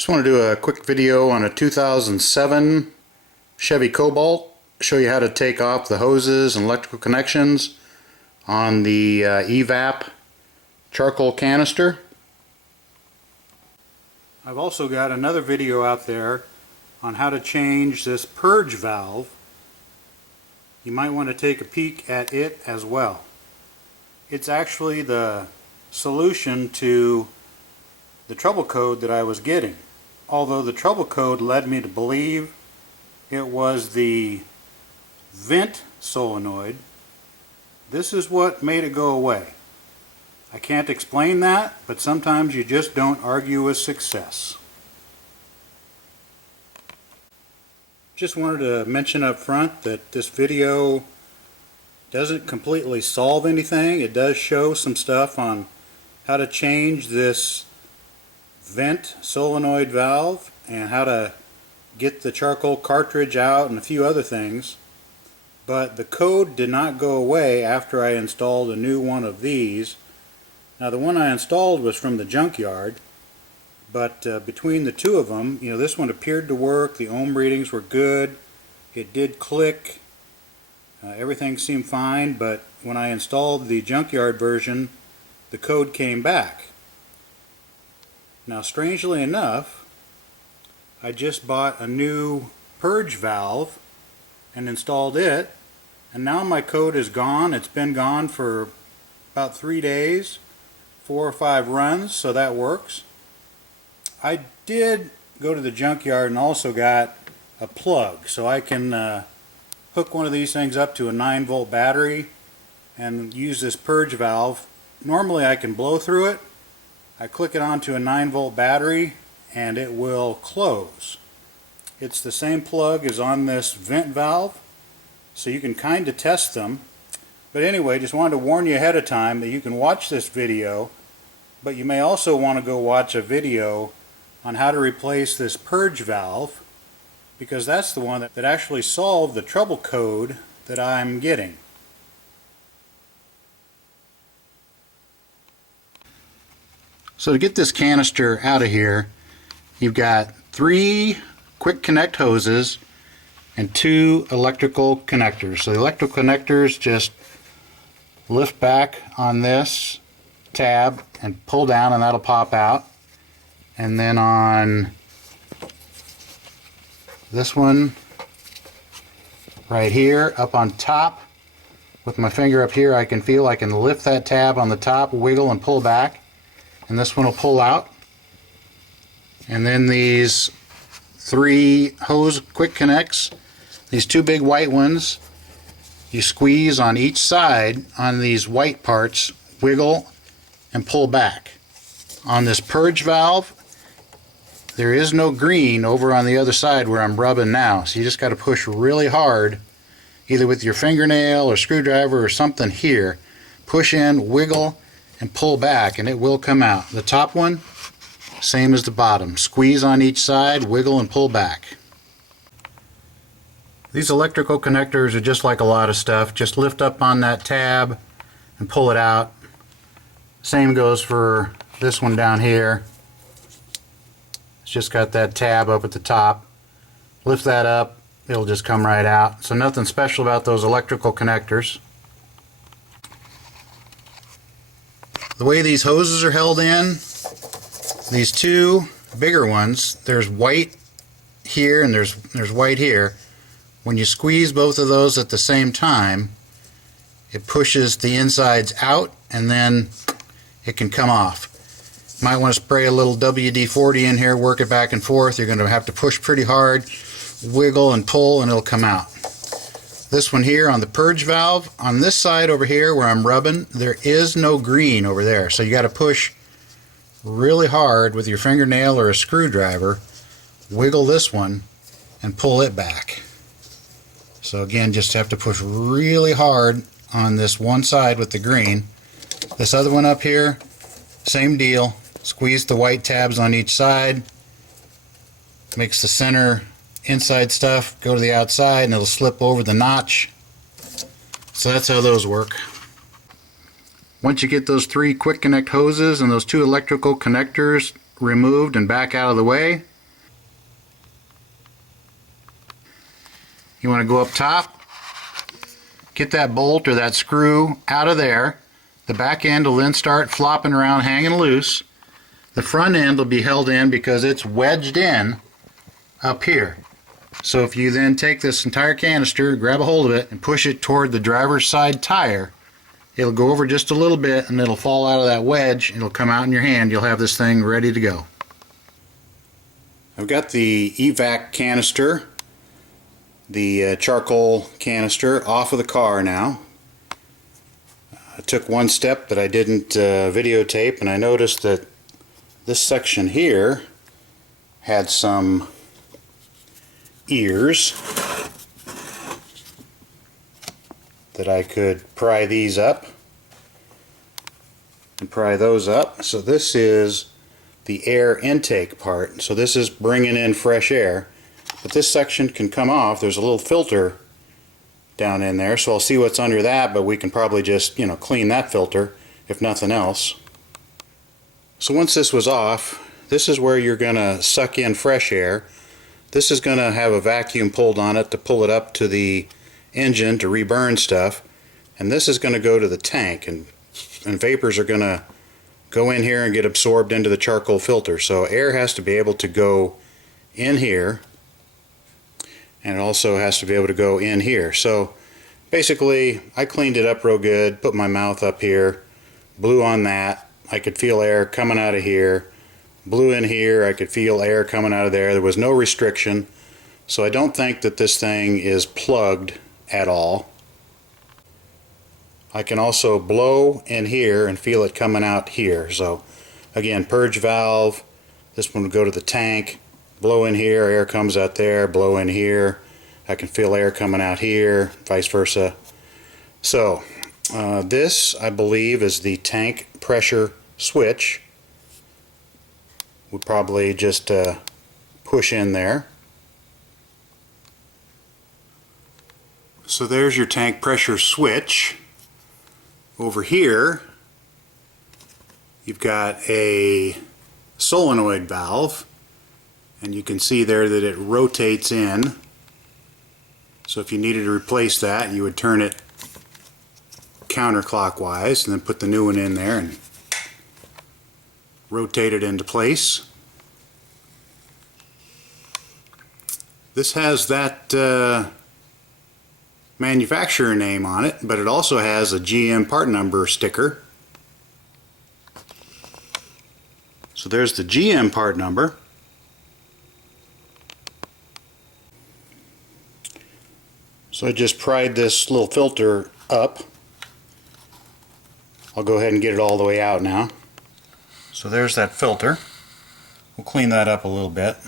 Just want to do a quick video on a 2007 Chevy Cobalt, show you how to take off the hoses and electrical connections on the EVAP charcoal canister. I've also got another video out there on how to change this purge valve. You might want to take a peek at it as well. It's actually the solution to the trouble code that I was getting. Although the trouble code led me to believe it was the Vent Solenoid, this is what made it go away. I can't explain that, but sometimes you just don't argue with success. Just wanted to mention up front that this video doesn't completely solve anything. It does show some stuff on how to change this vent solenoid valve and how to get the charcoal cartridge out and a few other things, but the code did not go away after I installed a new one of these. Now the one I installed was from the junkyard, but between the two of them, this one appeared to work. The ohm readings were good, it did click, everything seemed fine, but when I installed the junkyard version, the code came back. Now strangely enough, I just bought a new purge valve and installed it, and now my code is gone. It's been gone for about 3 days, 4 or 5 runs, so that works. I did go to the junkyard and also got a plug, so I can hook one of these things up to a 9-volt battery and use this purge valve. Normally I can blow through it. I click it onto a 9-volt battery and it will close. It's the same plug as on this vent valve, so you can kind of test them. But anyway, just wanted to warn you ahead of time that you can watch this video, but you may also want to go watch a video on how to replace this purge valve, because that's the one that actually solved the trouble code that I'm getting. So to get this canister out of here, you've got 3 quick connect hoses and 2 electrical connectors. So the electrical connectors just lift back on this tab and pull down, and that'll pop out. And then on this one right here up on top, with my finger up here, I can lift that tab on the top, wiggle and pull back, and this one will pull out. And then these 3 hose quick connects, these 2 big white ones, you squeeze on each side on these white parts, wiggle and pull back. On this purge valve, there is no green over on the other side where I'm rubbing now, so you just got to push really hard, either with your fingernail or screwdriver or something here. Push in, wiggle and pull back, and it will come out. The top one, same as the bottom. Squeeze on each side, wiggle and pull back. These electrical connectors are just like a lot of stuff. Just lift up on that tab and pull it out. Same goes for this one down here. It's just got that tab up at the top. Lift that up, it'll just come right out. So nothing special about those electrical connectors. The way these hoses are held in, these 2 bigger ones, there's white here and there's white here. When you squeeze both of those at the same time, it pushes the insides out and then it can come off. You might want to spray a little WD-40 in here, work it back and forth. You're going to have to push pretty hard, wiggle and pull, and it'll come out. This one here on the purge valve, on this side over here where I'm rubbing, there is no green over there, so you got to push really hard with your fingernail or a screwdriver, wiggle this one and pull it back. So again, just have to push really hard on this one side with the green. This other one up here, same deal. Squeeze the white tabs on each side, makes the center inside stuff go to the outside, and it'll slip over the notch. So that's how those work. Once you get those 3 quick connect hoses and those 2 electrical connectors removed and back out of the way, You want to go up top, get that bolt or that screw out of there. The back end will then start flopping around, hanging loose. The front end will be held in because it's wedged in up here. So if you then take this entire canister, grab a hold of it, and push it toward the driver's side tire, it'll go over just a little bit and it'll fall out of that wedge. It'll come out in your hand. You'll have this thing ready to go. I've got the evac canister, the charcoal canister, off of the car now. I took one step that I didn't videotape, and I noticed that this section here had some ears that I could pry these up and pry those up. So this is the air intake part. So this is bringing in fresh air, but this section can come off. There's a little filter down in there, so I'll see what's under that, but we can probably just, you know, clean that filter if nothing else. So once this was off, this is where you're going to suck in fresh air. This is going to have a vacuum pulled on it to pull it up to the engine to reburn stuff, and this is going to go to the tank, and vapors are going to go in here and get absorbed into the charcoal filter. So air has to be able to go in here, and it also has to be able to go in here. So basically I cleaned it up real good, put my mouth up here, blew on that. I could feel air coming out of here, blew in here, I could feel air coming out of there. There was no restriction, so I don't think that this thing is plugged at all. I can also blow in here and feel it coming out here. So again, purge valve, this one would go to the tank, blow in here, air comes out there, blow in here, I can feel air coming out here, vice versa. So this, I believe, is the tank pressure switch. Would probably just push in there. So there's your tank pressure switch. Over here you've got a solenoid valve, and you can see there that it rotates in. So if you needed to replace that, you would turn it counterclockwise and then put the new one in there and rotate it into place. This has that manufacturer name on it, but it also has a GM part number sticker. So there's the GM part number. So I just pried this little filter up. I'll go ahead and get it all the way out now. So there's that filter. We'll clean that up a little bit.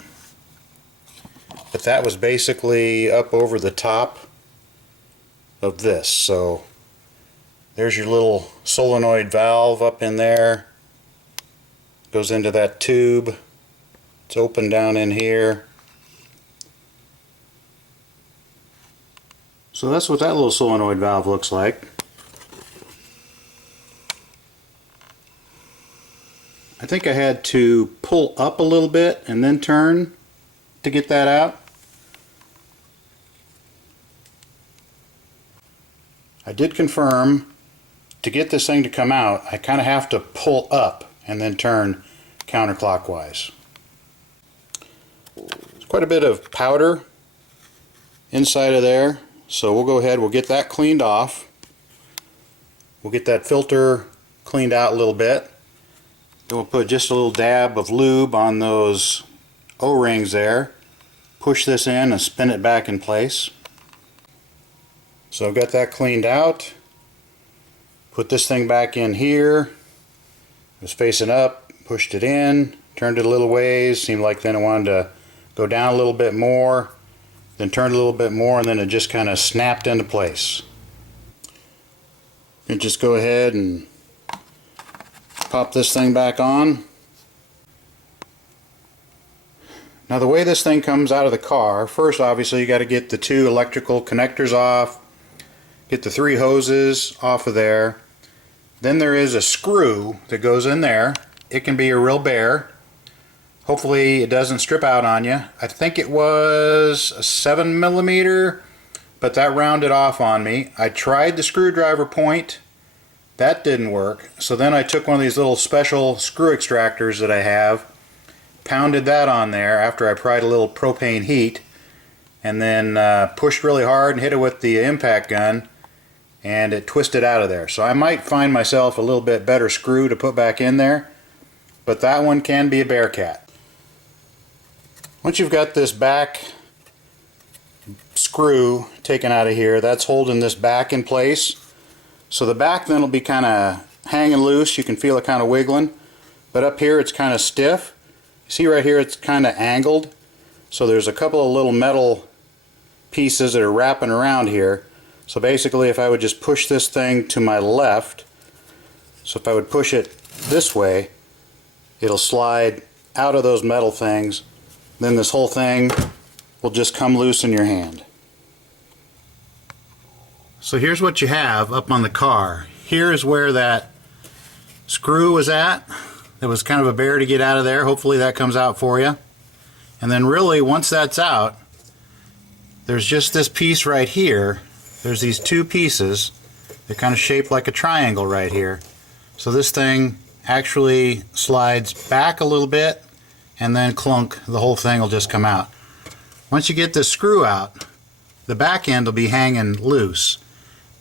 But that was basically up over the top of this. So there's your little solenoid valve up in there. Goes into that tube. It's open down in here. So that's what that little solenoid valve looks like. I think I had to pull up a little bit and then turn to get that out. I did confirm, to get this thing to come out, I kind of have to pull up and then turn counterclockwise. There's quite a bit of powder inside of there, so we'll go ahead, we'll get that cleaned off. We'll get that filter cleaned out a little bit. Then we'll put just a little dab of lube on those O-rings there. Push this in and spin it back in place. So I've got that cleaned out. Put this thing back in here. It was facing up, pushed it in, turned it a little ways, seemed like then it wanted to go down a little bit more, then turned a little bit more, and then it just kind of snapped into place. And just go ahead and pop this thing back on. Now the way this thing comes out of the car, first obviously you got to get the two electrical connectors off, get the three hoses off of there. Then there is a screw that goes in there. It can be a real bare. Hopefully it doesn't strip out on you. I think it was a 7mm but that rounded off on me. I tried the screwdriver point. That didn't work. So then I took one of these little special screw extractors that I have, pounded that on there after I applied a little propane heat, and then pushed really hard and hit it with the impact gun, and it twisted out of there. So I might find myself a little bit better screw to put back in there, but that one can be a bear cat. Once you've got this back screw taken out of here, that's holding this back in place. So the back then will be kind of hanging loose. You can feel it kind of wiggling, but up here it's kind of stiff. See right here, it's kind of angled. So there's a couple of little metal pieces that are wrapping around here. So basically, if I would just push this thing to my left, so if I would push it this way, it'll slide out of those metal things. Then this whole thing will just come loose in your hand. So here's what you have up on the car. Here is where that screw was at. It was kind of a bear to get out of there. Hopefully that comes out for you. And then really, once that's out, there's just this piece right here. There's these two pieces. They're kind of shaped like a triangle right here. So this thing actually slides back a little bit, and then clunk, the whole thing will just come out. Once you get this screw out, the back end will be hanging loose,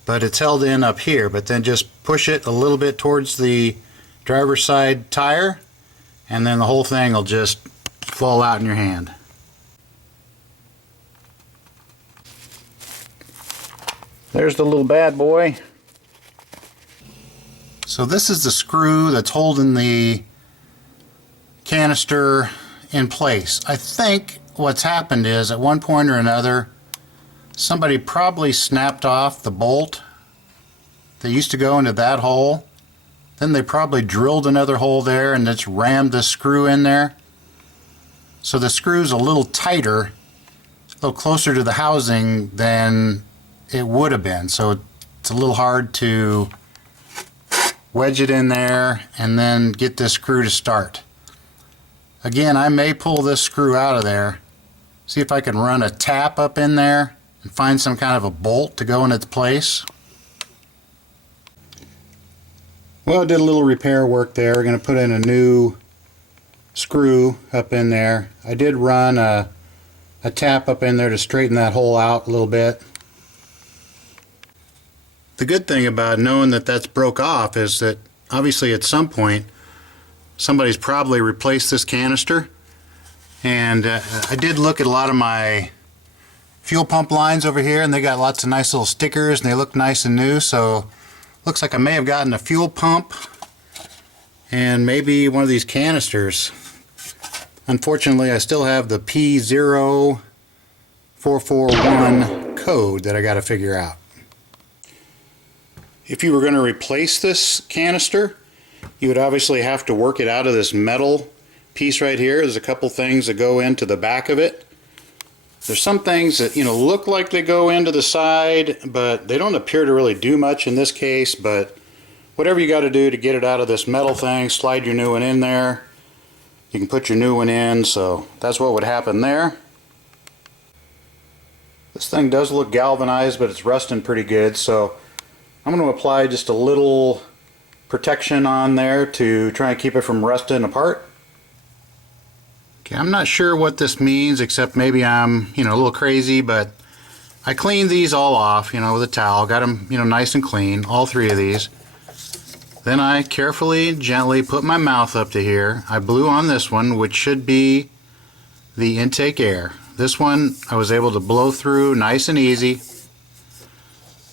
but it's held in up here. But then just push it a little bit towards the driver's side tire, and then the whole thing will just fall out in your hand. There's the little bad boy. So this is the screw that's holding the canister in place. I think what's happened is, at one point or another, somebody probably snapped off the bolt that used to go into that hole. Then they probably drilled another hole there and just rammed the screw in there. So the screw's a little tighter, a little closer to the housing than it would have been. So it's a little hard to wedge it in there and then get this screw to start. Again, I may pull this screw out of there, see if I can run a tap up in there and find some kind of a bolt to go in its place. Well, I did a little repair work there. We're going to put in a new screw up in there. I did run a tap up in there to straighten that hole out a little bit. The good thing about knowing that that's broke off is that obviously at some point somebody's probably replaced this canister. And I did look at a lot of my fuel pump lines over here, and they got lots of nice little stickers and they look nice and new. So looks like I may have gotten a fuel pump and maybe one of these canisters. Unfortunately, I still have the P0441 code that I got to figure out. If you were going to replace this canister, you would obviously have to work it out of this metal piece right here. There's a couple things that go into the back of it. There's some things that, look like they go into the side, but they don't appear to really do much in this case. But whatever you got to do to get it out of this metal thing, slide your new one in there. You can put your new one in, so that's what would happen there. This thing does look galvanized, but it's rusting pretty good, so I'm going to apply just a little protection on there to try and keep it from rusting apart. Okay, I'm not sure what this means, except maybe I'm, a little crazy, but I cleaned these all off, with a towel. Got them, nice and clean, all three of these. Then I carefully and gently put my mouth up to here. I blew on this one, which should be the intake air. This one I was able to blow through nice and easy.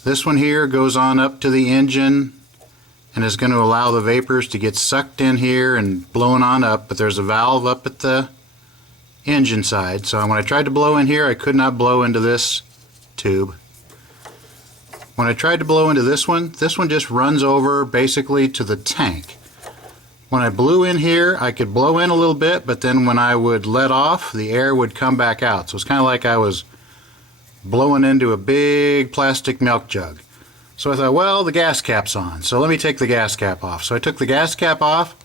This one here goes on up to the engine and is going to allow the vapors to get sucked in here and blown on up, but there's a valve up at the engine side. So when I tried to blow in here, I could not blow into this tube. When I tried to blow into this one just runs over basically to the tank. When I blew in here, I could blow in a little bit, but then when I would let off, the air would come back out. So it's kind of like I was blowing into a big plastic milk jug. So I thought, well, the gas cap's on, so let me take the gas cap off. So I took the gas cap off,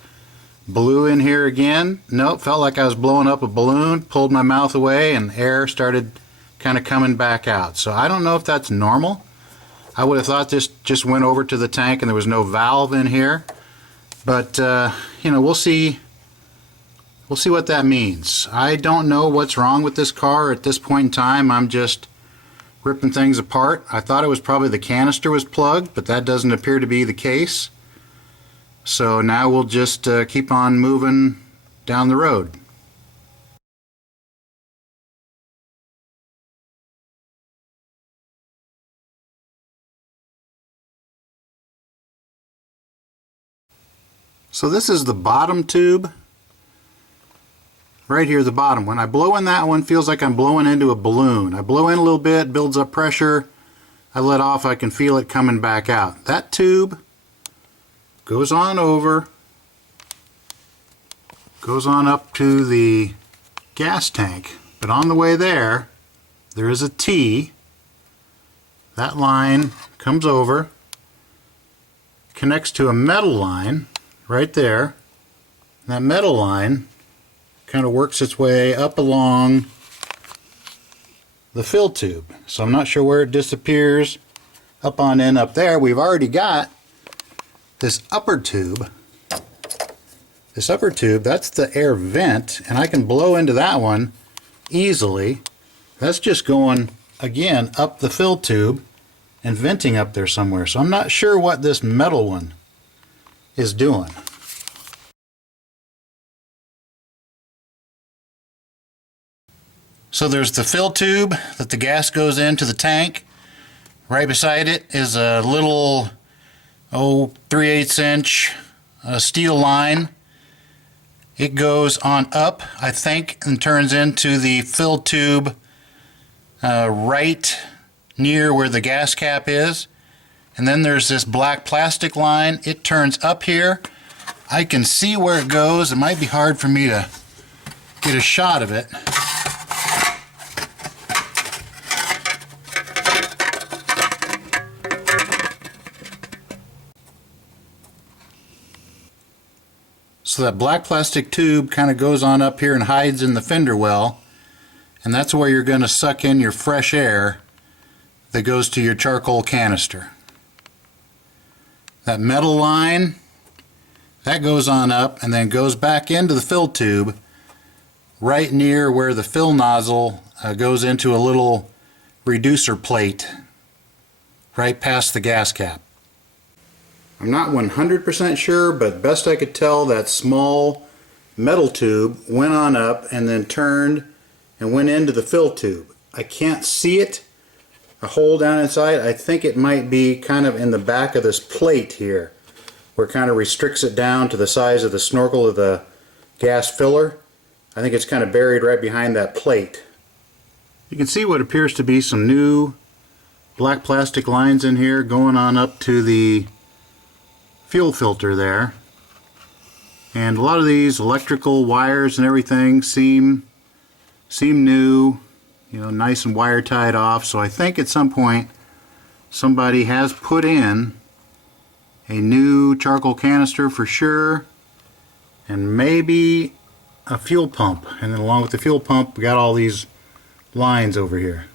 blew in here again. Nope, felt like I was blowing up a balloon, pulled my mouth away, and air started kind of coming back out. So I don't know if that's normal. I would have thought this just went over to the tank and there was no valve in here. But you know, we'll see what that means. I don't know what's wrong with this car at this point in time. I'm just ripping things apart. I thought it was probably the canister was plugged, but that doesn't appear to be the case. So now we'll just keep on moving down the road. So this is the bottom tube. Right here, the bottom. When I blow in that one, feels like I'm blowing into a balloon. I blow in a little bit, builds up pressure. I let off, I can feel it coming back out. That tube goes on over, goes on up to the gas tank. But on the way there, there is a T. That line comes over, connects to a metal line right there. That metal line kind of works its way up along the fill tube. So I'm not sure where it disappears up on in up there. We've already got this upper tube. This upper tube, that's the air vent, and I can blow into that one easily. That's just going, again, up the fill tube and venting up there somewhere. So I'm not sure what this metal one is doing. So there's the fill tube that the gas goes into the tank. Right beside it is a little 3/8 inch steel line. It goes on up, I think, and turns into the fill tube right near where the gas cap is. And then there's this black plastic line. It turns up here. I can see where it goes. It might be hard for me to get a shot of it. So that black plastic tube kind of goes on up here and hides in the fender well, and that's where you're going to suck in your fresh air that goes to your charcoal canister. That metal line, that goes on up and then goes back into the fill tube right near where the fill nozzle goes into a little reducer plate right past the gas cap. I'm not 100% sure, but best I could tell, that small metal tube went on up and then turned and went into the fill tube. I can't see it, a hole down inside. I think it might be kind of in the back of this plate here, where it kind of restricts it down to the size of the snorkel of the gas filler. I think it's kind of buried right behind that plate. You can see what appears to be some new black plastic lines in here going on up to the fuel filter there. And a lot of these electrical wires and everything seem new, you know, nice and wire tied off. So I think at some point somebody has put in a new charcoal canister for sure, and maybe a fuel pump. And then along with the fuel pump, we got all these lines over here.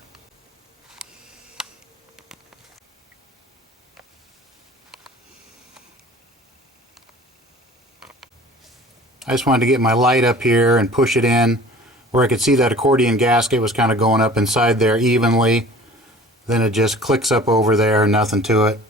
I just wanted to get my light up here and push it in where I could see that accordion gasket was kind of going up inside there evenly. Then it just clicks up over there, nothing to it.